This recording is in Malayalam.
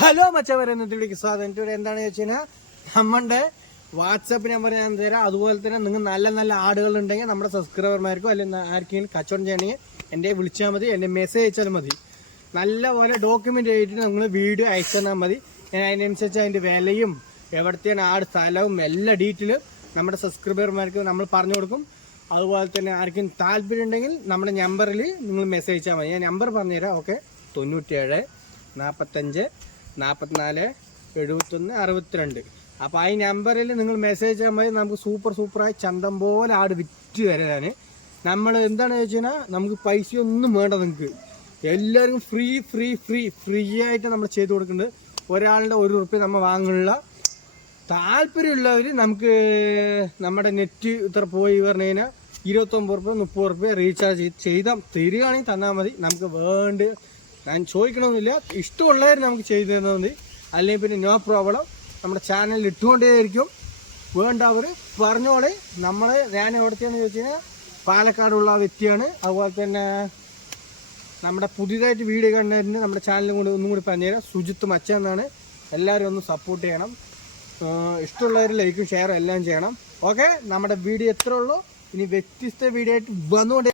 ഹലോ മച്ചവരെ, ഇന്നത്തെ സ്വാഗതം. ഇവിടെ എന്താണെന്ന് വെച്ച് കഴിഞ്ഞാൽ നമ്മുടെ വാട്സാപ്പ് നമ്പർ ഞാൻ തരാം. അതുപോലെ തന്നെ നിങ്ങൾ നല്ല നല്ല ആടുകൾ ഉണ്ടെങ്കിൽ നമ്മുടെ സബ്സ്ക്രൈബർമാർക്കോ അല്ലെങ്കിൽ ആർക്കെങ്കിലും കച്ചവടം ചെയ്യണമെങ്കിൽ എൻ്റെ വിളിച്ചാൽ മതി, എൻ്റെ മെസ്സേജ് അയച്ചാൽ മതി. നല്ല പോലെ ഡോക്യുമെൻ്റ് ചെയ്തിട്ട് നിങ്ങൾ വീഡിയോ അയച്ചു തന്നാൽ മതി. ഞാൻ അതിനനുസരിച്ച് അതിൻ്റെ വിലയും എവിടത്തെയാണ് ആട് സ്ഥലവും എല്ലാ ഡീറ്റെയിലും നമ്മുടെ സബ്സ്ക്രൈബർമാർക്ക് നമ്മൾ പറഞ്ഞു കൊടുക്കും. അതുപോലെ തന്നെ ആർക്കും താല്പര്യം ഉണ്ടെങ്കിൽ നമ്മുടെ നമ്പറിൽ നിങ്ങൾ മെസ്സേജ് അയച്ചാൽ മതി. ഞാൻ നമ്പർ പറഞ്ഞുതരാം. ഓക്കെ, 97 45 44 71 62. അപ്പോൾ ഈ നമ്പറിൽ നിങ്ങൾ മെസ്സേജ് ചെയ്യാൻ മതി. നമുക്ക് സൂപ്പറായി ചന്തം പോലെ ആട് വിറ്റ് തരാൻ. നമ്മൾ എന്താണെന്ന് വെച്ച് കഴിഞ്ഞാൽ നമുക്ക് പൈസയൊന്നും വേണ്ട. നിങ്ങൾക്ക് എല്ലാവർക്കും ഫ്രീ ആയിട്ട് നമ്മൾ ചെയ്ത് കൊടുക്കുന്നുണ്ട്. ഒരാളുടെ ₹1 നമ്മൾ വാങ്ങാനുള്ള താല്പര്യമുള്ളവർ നമുക്ക് നമ്മുടെ നെറ്റ് ഇത്ര പോയി പറഞ്ഞു കഴിഞ്ഞാൽ ₹29 ₹30 റീചാർജ് ചെയ്താൽ തരികയാണെങ്കിൽ തന്നാൽ മതി. നമുക്ക് വേണ്ട ഞാൻ ചോദിക്കണമെന്നില്ല. ഇഷ്ടമുള്ളവർ നമുക്ക് ചെയ്തു തന്നാൽ മതി. അല്ലെങ്കിൽ പിന്നെ നോ പ്രോബ്ലം. നമ്മുടെ ചാനലിൽ ഇട്ടുകൊണ്ടേയിരിക്കും. വേണ്ടവർ പറഞ്ഞോളെ. ഞാൻ എവിടത്തെയാണെന്ന് ചോദിച്ചു കഴിഞ്ഞാൽ പാലക്കാടുള്ള വ്യക്തിയാണ്. അതുപോലെ തന്നെ നമ്മുടെ പുതിയതായിട്ട് വീഡിയോ കണ്ടതിന് നമ്മുടെ ചാനലും കൂടി ഒന്നും കൂടി പറഞ്ഞുതരാം. സുജിത്ത് മച്ച എന്നാണ്. എല്ലാവരും ഒന്ന് സപ്പോർട്ട് ചെയ്യണം. ഇഷ്ടമുള്ളവർ ലൈക്കും ഷെയറും എല്ലാം ചെയ്യണം. ഓക്കെ, നമ്മുടെ വീഡിയോ എത്ര ഉള്ളൂ. ഇനി വ്യത്യസ്ത വീഡിയോ ആയിട്ട് വന്നുകൊണ്ട്